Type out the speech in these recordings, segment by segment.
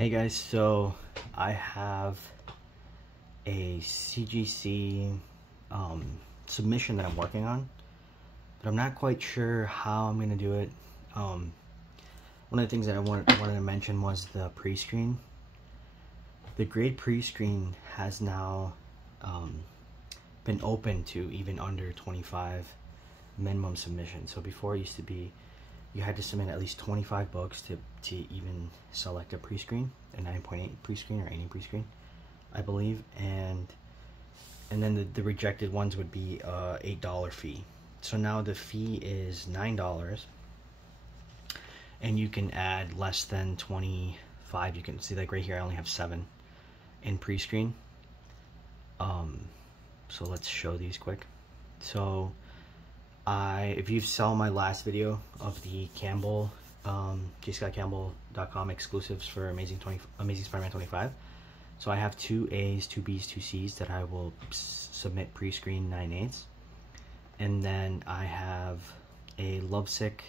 Hey guys, so I have a CGC submission that I'm working on, but I'm not quite sure how I'm going to do it. One of the things that I wanted to mention was the pre-screen. The grade pre-screen has now been open to even under 25 minimum submission. So before it used to be you had to submit at least 25 books to even select a pre-screen, a 9.8 pre-screen or any pre-screen, I believe, and then the rejected ones would be a $8 fee. So now the fee is $9, and you can add less than 25. You can see, like right here, I only have 7 in pre-screen. So let's show these quick. So if you saw my last video of the Campbell, jscottcampbell.com exclusives for Amazing Spider-Man 25, so I have 2 A's, 2 B's, 2 C's that I will submit pre-screen 9/8, and then I have a Lovesick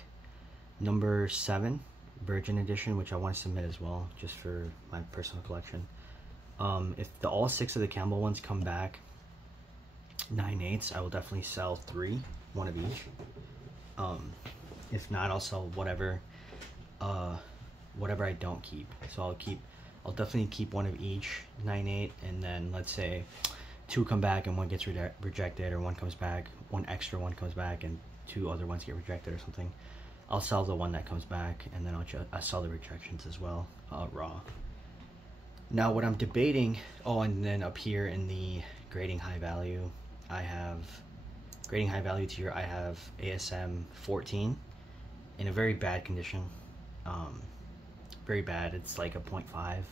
number 7 Virgin edition, which I want to submit as well, just for my personal collection. If all 6 of the Campbell ones come back 9/8, I will definitely sell 3. One of each. If not, I'll sell whatever I don't keep. So I'll definitely keep one of each 9/8, and then let's say 2 come back and 1 gets rejected, or 1 comes back, 1 extra one comes back, and 2 other ones get rejected or something. I'll sell the one that comes back, and then I'll sell the rejections as well, raw. Now what I'm debating, and then up here in the grading high value, I have grading high value tier, I have ASM 14 in a very bad condition. Very bad. It's like a 0.5,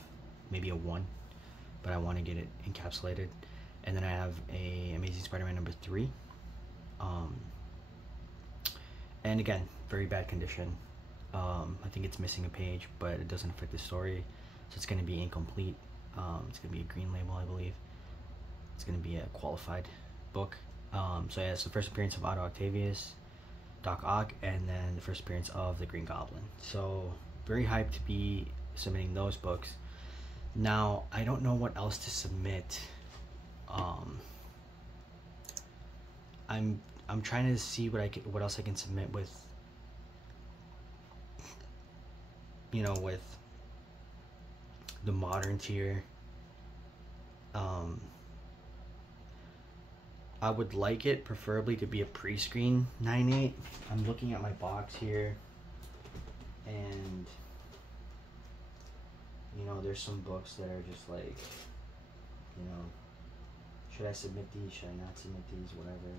maybe a 1, but I want to get it encapsulated. And then I have a Amazing Spider-Man number 3. And again, very bad condition. I think it's missing a page, but it doesn't affect the story, so it's going to be incomplete. It's going to be a green label, I believe. It's going to be a qualified book. So yeah, it's the first appearance of Otto Octavius, Doc Ock, and then the first appearance of the Green Goblin. So very hyped to be submitting those books. Now I don't know what else to submit. I'm trying to see what else I can submit with, with the modern tier. I would like it preferably to be a pre-screen 9/8. I'm looking at my box here, and there's some books that are just like, should I submit these, should I not submit these, whatever.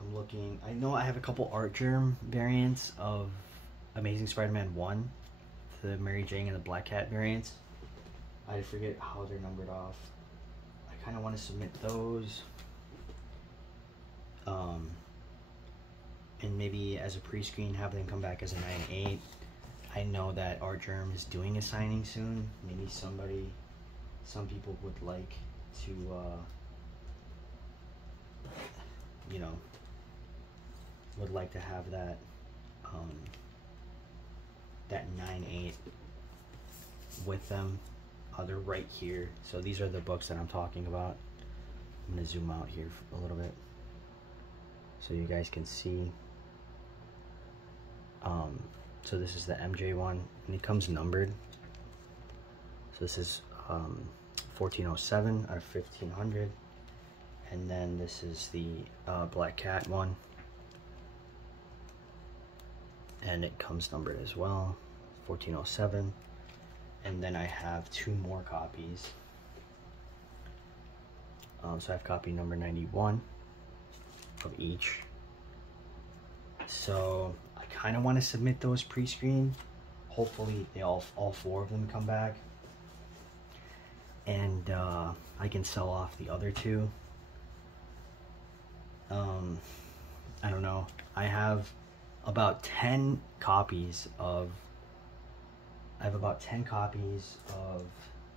I'm looking, I know I have a couple Artgerm variants of Amazing Spider-Man 1, the Mary Jane and the Black Cat variants. I forget how they're numbered off. I kind of want to submit those. And maybe as a pre-screen have them come back as a 9/8. I know that Artgerm is doing a signing soon. Maybe some people would like to, would like to have that, that 9/8 with them. They're right here. So these are the books that I'm talking about. I'm going to zoom out here a little bit so you guys can see. So this is the MJ one, and it comes numbered. So this is 1407 out of 1500, and then this is the Black Cat one, and it comes numbered as well, 1407. And then I have 2 more copies. So I have copy number 91 of each. So I kind of want to submit those pre-screen. Hopefully they all 4 of them come back, and I can sell off the other 2. I don't know. I have about 10 copies of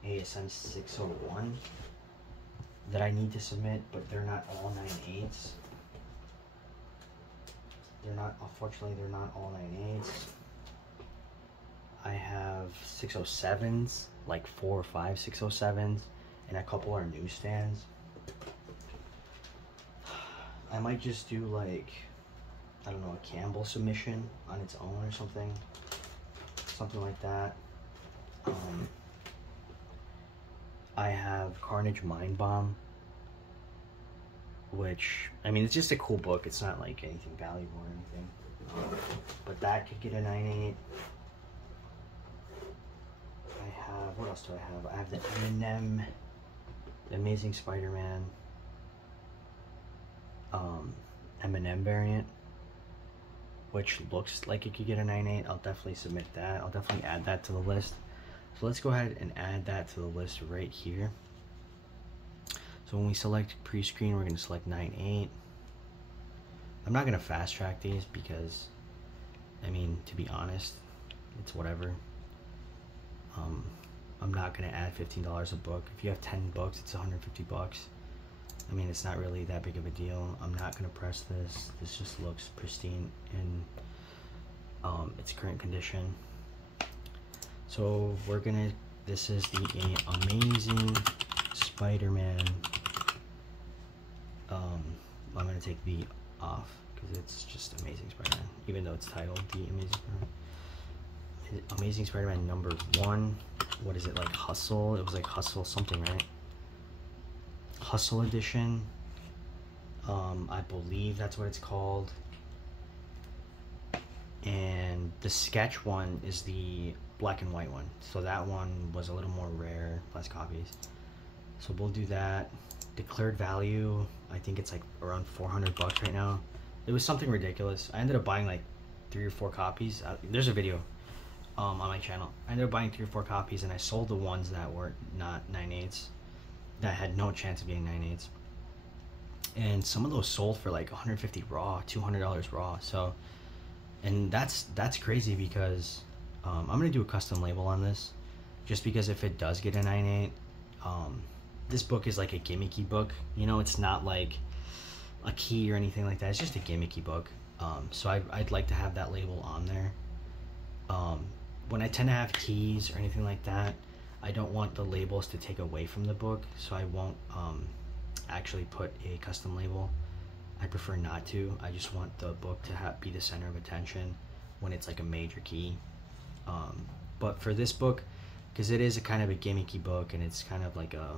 ASM 601 that I need to submit, but they're not all 9/8. they're not, unfortunately, they're not all 9/8. I have 607s, like 4 or 5 607s, and a couple are newsstands. I might just do like, I don't know, a Campbell submission on its own or something like that. I have Carnage Mind Bomb, which, I mean, it's just a cool book. It's not like anything valuable or anything, but that could get a 9/8. I have, what else do I have? I have the Eminem, the Amazing Spider-Man, Eminem variant, which looks like it could get a 9/8. I'll definitely submit that. I'll definitely add that to the list. So let's go ahead and add that to the list right here. So when we select pre-screen, we're going to select 9/8. I'm not going to fast track these because, I mean, to be honest, it's whatever. I'm not going to add $15 a book. If you have 10 books, it's 150 bucks. I mean, it's not really that big of a deal. I'm not going to press this. This just looks pristine in its current condition. So we're going to, this is the Amazing Spider-Man. I'm going to take the off because it's just Amazing Spider-Man, even though it's titled the Amazing Spider-Man. Amazing Spider-Man #1. What is it, like Hustle? It was like Hustle something, right? Hustle edition. I believe that's what it's called. And the sketch one is the black and white one. So that one was a little more rare, less copies. So we'll do that. Declared value, I think it's like around 400 bucks right now. It was something ridiculous. I ended up buying like 3 or 4 copies. There's a video on my channel. I ended up buying 3 or 4 copies, and I sold the ones that were not 9/8, that had no chance of being 9/8. And some of those sold for like 150 raw, $200 raw. So, and that's crazy because I'm gonna do a custom label on this, just because if it does get a 9/8, this book is like a gimmicky book. You know, it's not like a key or anything like that. It's just a gimmicky book. So I'd like to have that label on there. When I tend to have keys or anything like that, I don't want the labels to take away from the book, so I won't actually put a custom label. I prefer not to. I just want the book to be the center of attention when it's like a major key. But for this book, because it is a kind of a gimmicky book, and it's kind of like a,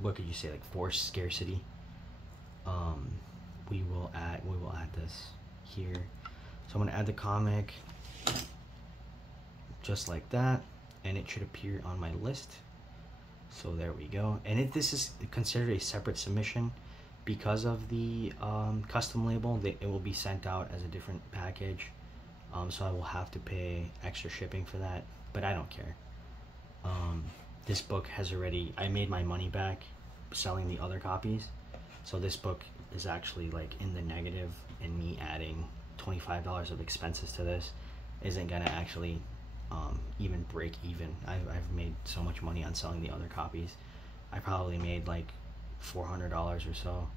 what could you say, like forced scarcity, we will add this here. So I'm going to add the comic just like that, and it should appear on my list. So there we go. And this is considered a separate submission because of the custom label. It will be sent out as a different package, so I will have to pay extra shipping for that, but I don't care. This book has already, I made my money back selling the other copies, so this book is actually like in the negative, and me adding $25 of expenses to this isn't gonna actually even break even. I've made so much money on selling the other copies. I probably made like $400 or so.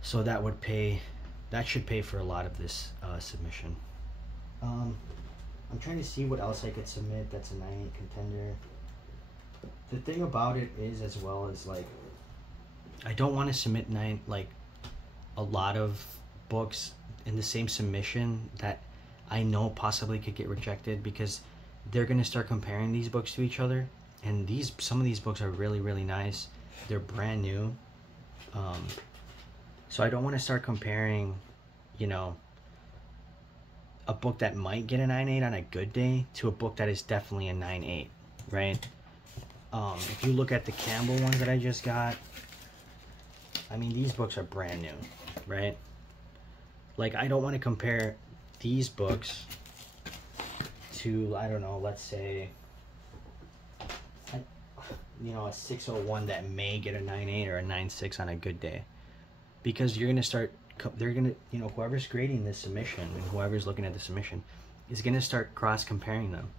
So that should pay for a lot of this submission. I'm trying to see what else I could submit that's a 9/8 contender. The thing about it is, as well, is like, I don't want to submit a lot of books in the same submission that I know possibly could get rejected, because they're going to start comparing these books to each other, and some of these books are really, really nice. They're brand new. So I don't want to start comparing, you know, a book that might get a 9/8 on a good day to a book that is definitely a 9/8, right? If you look at the Campbell ones that I just got, I mean, these books are brand new, right? Like, I don't want to compare these books to, I don't know, let's say, you know, a 601 that may get a 9/8 or a 9/6 on a good day, because you're gonna start, they're gonna, you know, whoever's grading this submission and whoever's looking at the submission is gonna start cross comparing them,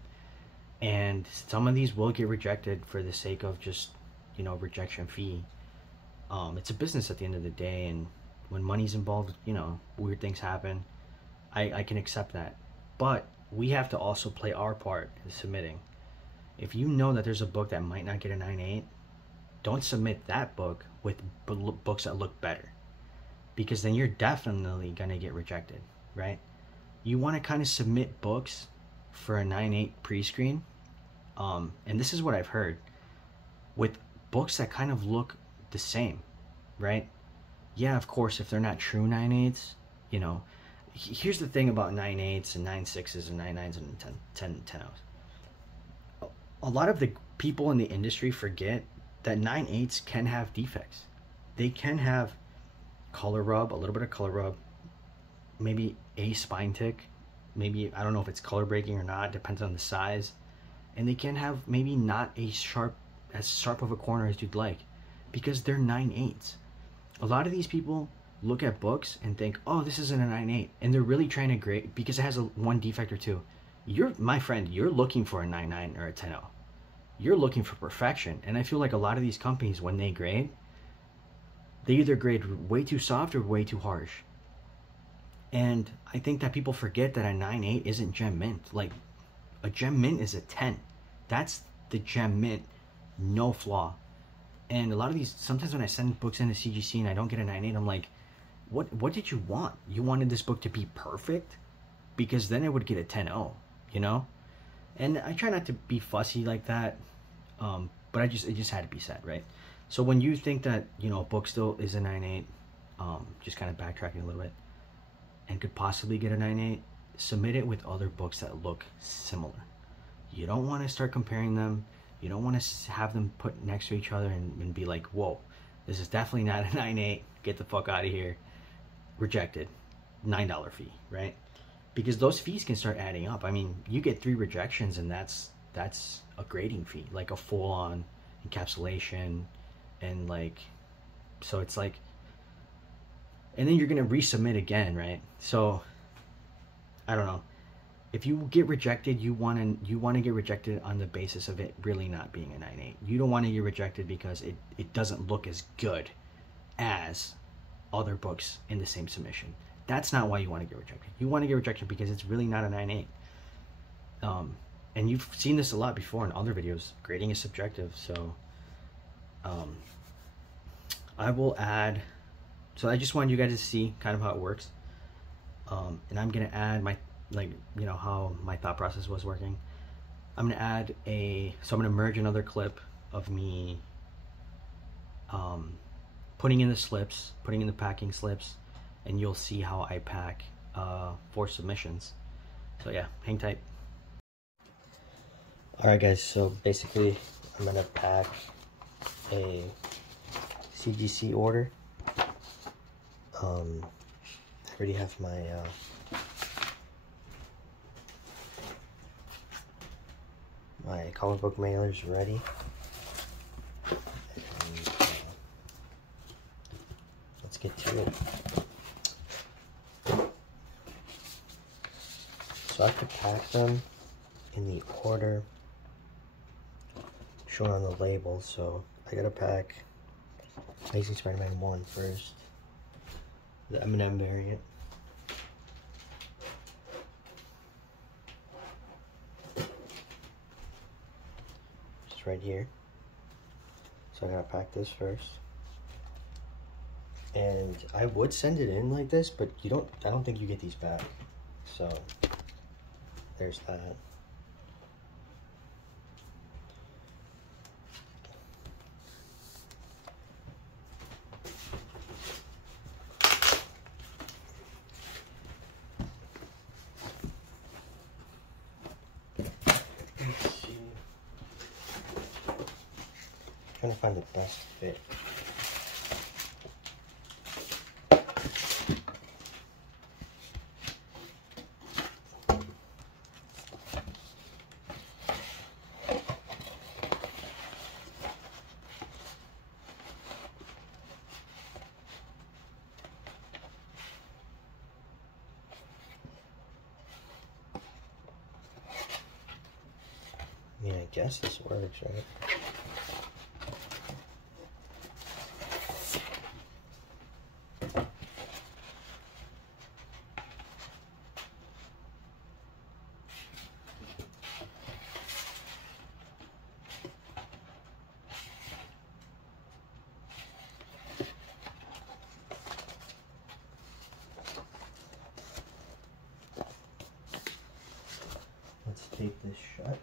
and some of these will get rejected for the sake of just, you know, rejection fee. It's a business at the end of the day, and when money's involved, you know, weird things happen. I can accept that. But we have to also play our part in submitting. If you know that there's a book that might not get a 9.8, don't submit that book with books that look better, because then you're definitely gonna get rejected, right? You want to kind of submit books for a 9.8 pre-screen, and this is what I've heard, with books that kind of look the same, right? Yeah, of course, if they're not true 9.8s, you know, here's the thing about 9.8s and 9.6s and 9.9s and 10.0s. A lot of the people in the industry forget that 9.8s can have defects. They can have color rub, a little bit of color rub, maybe a spine tick, maybe, I don't know if it's color breaking or not, depends on the size. And they can have maybe not as sharp of a corner as you'd like, because they're 9.8s. A lot of these people look at books and think, oh, this isn't a 9.8, and they're really trying to grade because it has one defect or two. My friend, you're looking for a 9.9 or a 10.0. You're looking for perfection. And I feel like a lot of these companies, when they grade, they either grade way too soft or way too harsh. And I think that people forget that a 9.8 isn't gem mint. Like, a gem mint is a 10. That's the gem mint, no flaw. And a lot of these, sometimes when I send books into CGC and I don't get a 9.8, I'm like, what did you want? You wanted this book to be perfect? Because then it would get a 10.0, you know? And I try not to be fussy like that, but it just had to be said, right? So when you think that, you know, a book still is a 9.8, just kind of backtracking a little bit, and could possibly get a 9.8, submit it with other books that look similar. You don't want to start comparing them. You don't want to have them put next to each other and be like, whoa, this is definitely not a 9.8, get the fuck out of here, rejected, $9 fee, right? Because those fees can start adding up. I mean, you get 3 rejections and that's a grading fee, like a full-on encapsulation, and like, so it's like, and then you're gonna resubmit again, right? So I don't know. If you get rejected, you want to get rejected on the basis of it really not being a 9.8. You don't want to get rejected because it doesn't look as good as other books in the same submission. That's not why you want to get rejected. You want to get rejected because it's really not a 9.8. And you've seen this a lot before in other videos. Grading is subjective, so I will add. So I just wanted you guys to see kind of how it works, and I'm gonna add my, like, you know, how my thought process was working. I'm gonna add so I'm gonna merge another clip of me putting in the slips, putting in the packing slips, and you'll see how I pack for submissions. So yeah, hang tight. Alright guys, so basically I'm gonna pack a CGC order. I already have my comic book mailers ready. And, let's get to it. So I have to pack them in the order shown on the label. So I gotta pack Amazing Spider-Man 1 first, the Eminem variant. Just right here. So I gotta pack this first. And I would send it in like this, but I don't think you get these back. So there's that. Trying to find the best fit. I mean, I guess this works, right? tape this shut.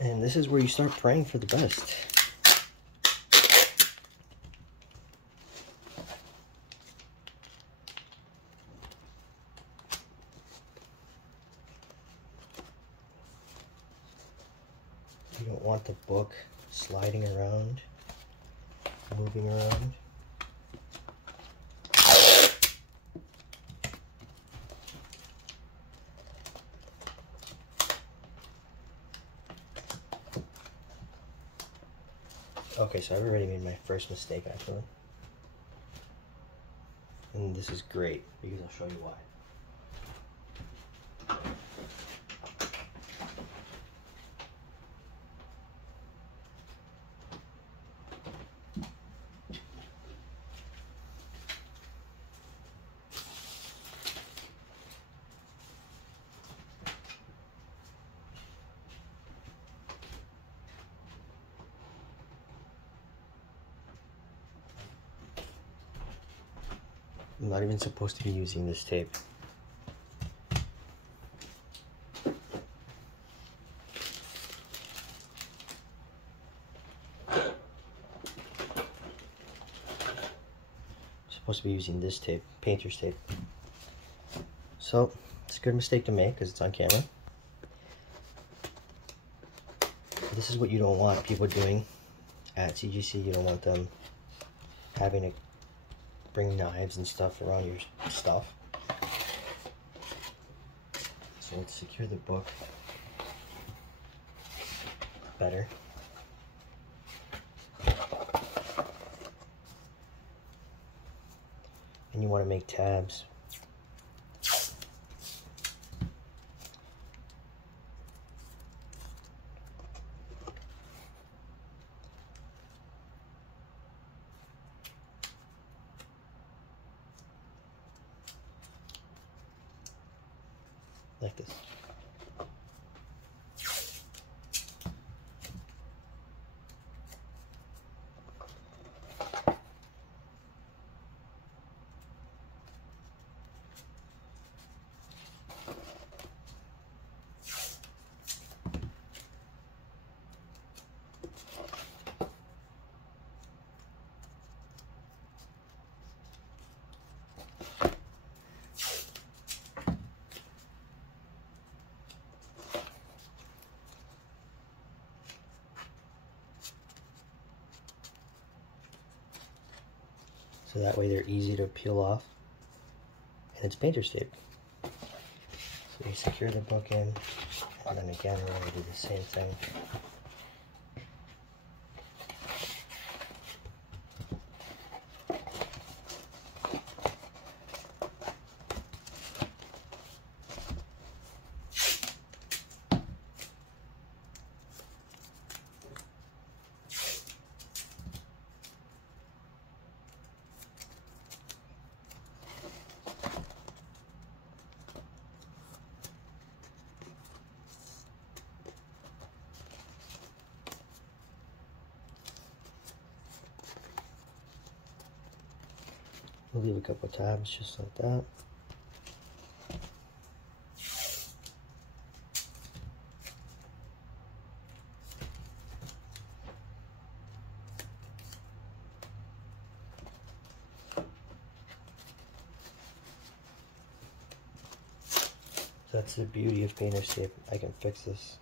And this is where you start praying for the best. You don't want the book sliding around, moving around. Okay, so I've already made my first mistake actually. And this is great because I'll show you why. I'm not even supposed to be using this tape. I'm supposed to be using this tape, painter's tape. So, it's a good mistake to make because it's on camera. This is what you don't want people doing at CGC. You don't want them having to bring knives and stuff around your stuff. So let's secure the book better. And you want to make tabs. Like this. So that way they're easy to peel off, and it's painter's tape. So you secure the book in, and then again we're going to do the same thing. We'll leave a couple tabs just like that. That's the beauty of painter's tape. I can fix this.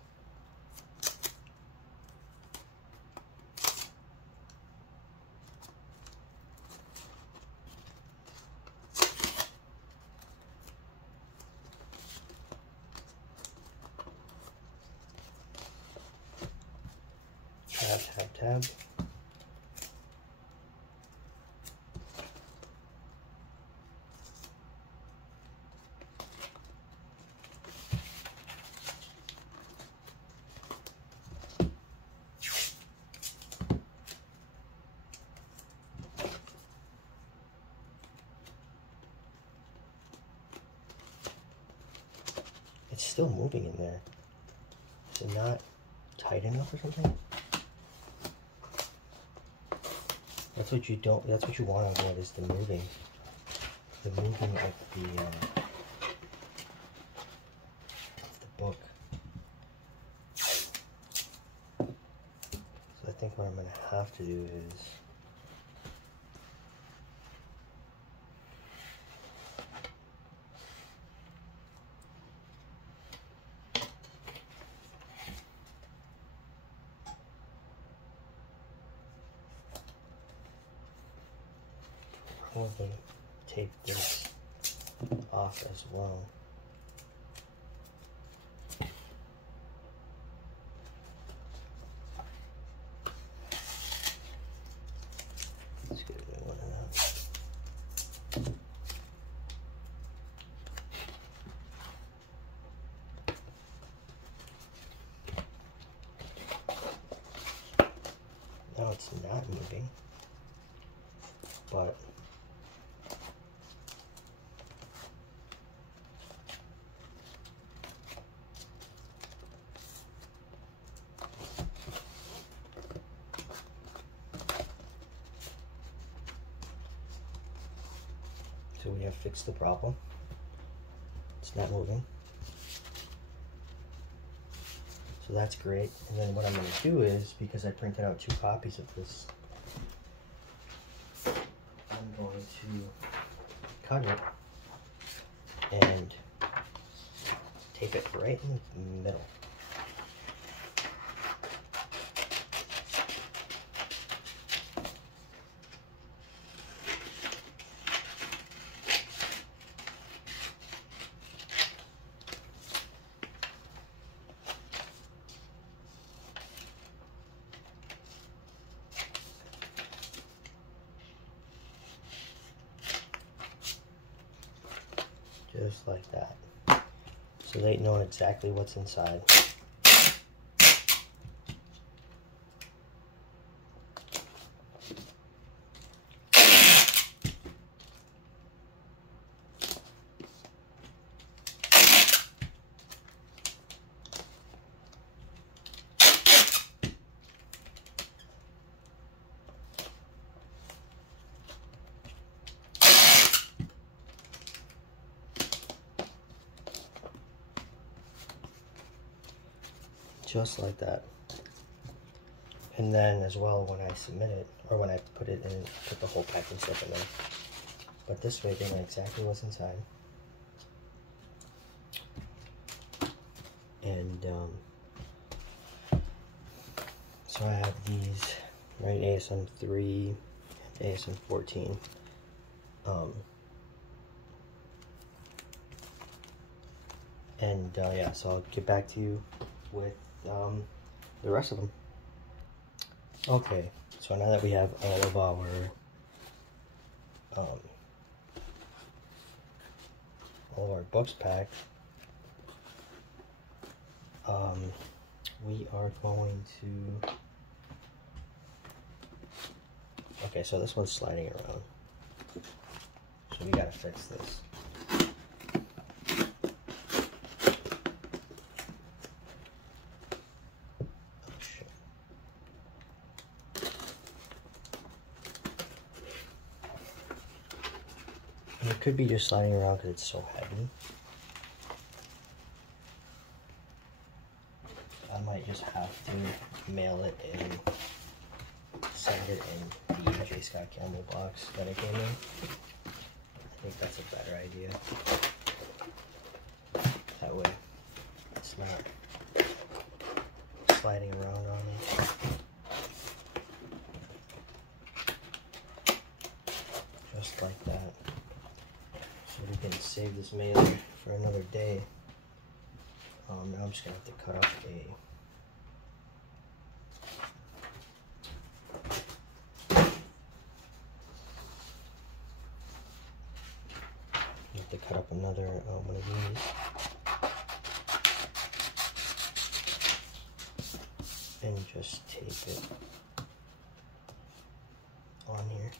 Tab, tab, tab. It's still moving in there. Is it not tight enough or something? That's what you don't. That's what you want to avoid, is the moving. The moving of gonna have to do is probably tape this off as well. Let's get a new one of that. Now it's not moving, but so we have fixed the problem. It's not moving. So that's great. And then what I'm going to do is, because I printed out 2 copies of this, I'm going to cut it and tape it right in the middle. Just like that. So they know exactly what's inside. Just like that. And then as well, when I submit it, or when I put it in, put the whole packing stuff in there. But this way they know exactly what's inside. And so I have these, right, ASM 3 and ASM 14. Yeah, so I'll get back to you with the rest of them. Okay, so now that we have all of our books packed, we are going to, okay, so this one's sliding around, so we gotta fix this. It could be just sliding around because it's so heavy. I might just have to mail it and send it in the J. Scott Campbell box that it came in. I think that's a better idea. That way it's not sliding around on me. Just like that. So we can save this mailer for another day. Now I'm just gonna have to cut off another one of these and just tape it on here.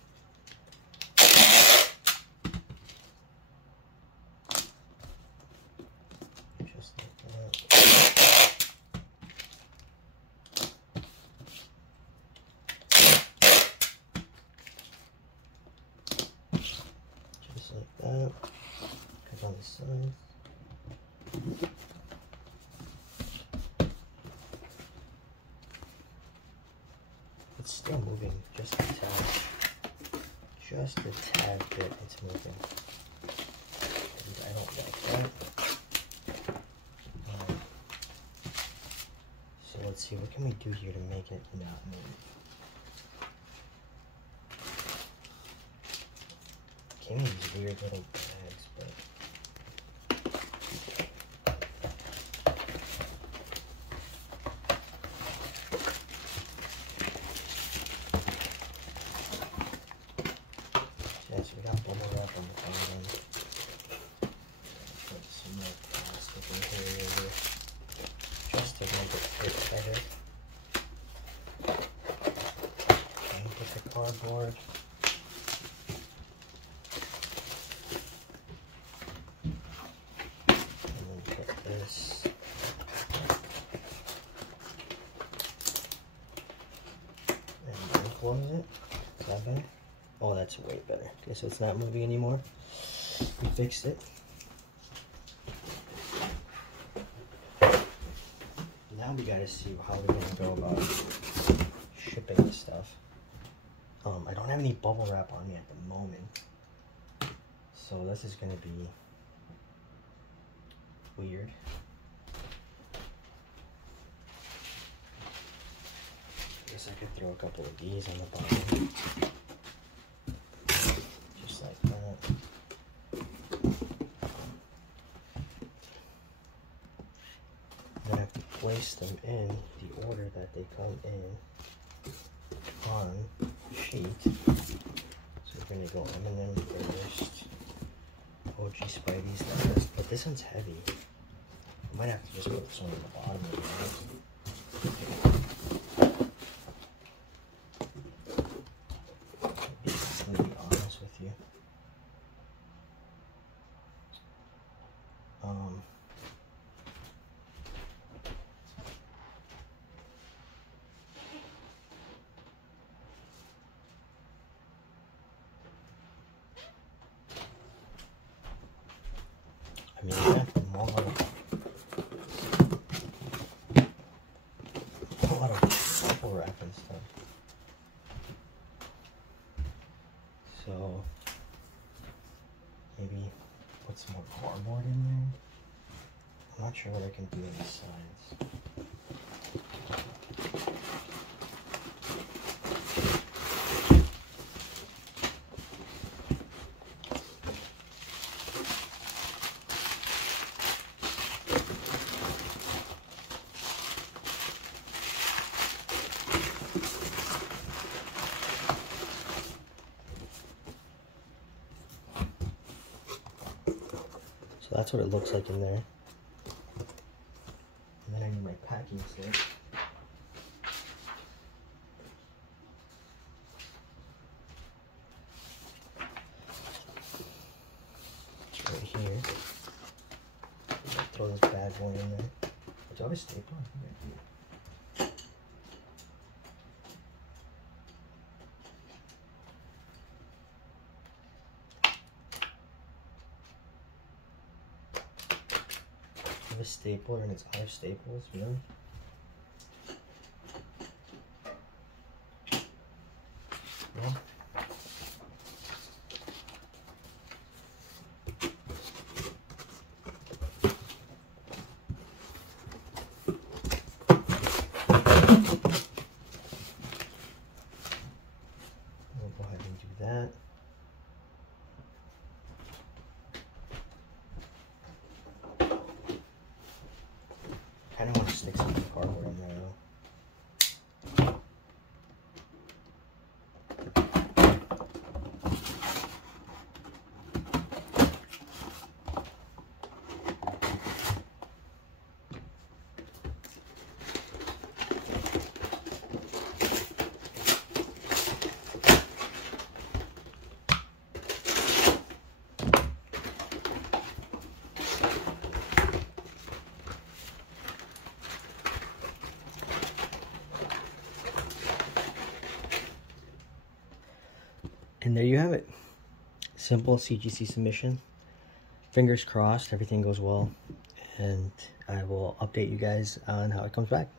Just like that. Cut on the sides. It's still moving just a tad. Just a tad bit, it's moving. And I don't like that. So let's see, what can we do here to make it not move? Came in these weird little bags, but yeah, so we got bubble wrap on the bottom. Put some more plastic in here just to make it fit better. And put the cardboard. Close it. Is that better? Oh, that's way better. Okay, so it's not moving anymore. We fixed it. Now we gotta see how we're gonna go about shipping this stuff. I don't have any bubble wrap on me at the moment, so this is gonna be weird. I guess I could throw a couple of these on the bottom, just like that. Then I have to place them in the order that they come in on the sheet. So we're going to go Eminem first, OG Spidey's last, but this one's heavy. I might have to just put this one on the bottom of the be honest with you. I mean, yeah, more a lot of bubble wrap and stuff. So maybe put some more cardboard in there. I'm not sure what I can do on the sides. So that's what it looks like in there. And then I need my packing slip. It's right here. Throw this bad boy in there. Do I have a stapler? A stapler and it's 5 staples, really? Yeah. We'll go ahead and do that. I kind of want to stick some cardboard in there though. And there you have it. Simple CGC submission. Fingers crossed, everything goes well. And I will update you guys on how it comes back.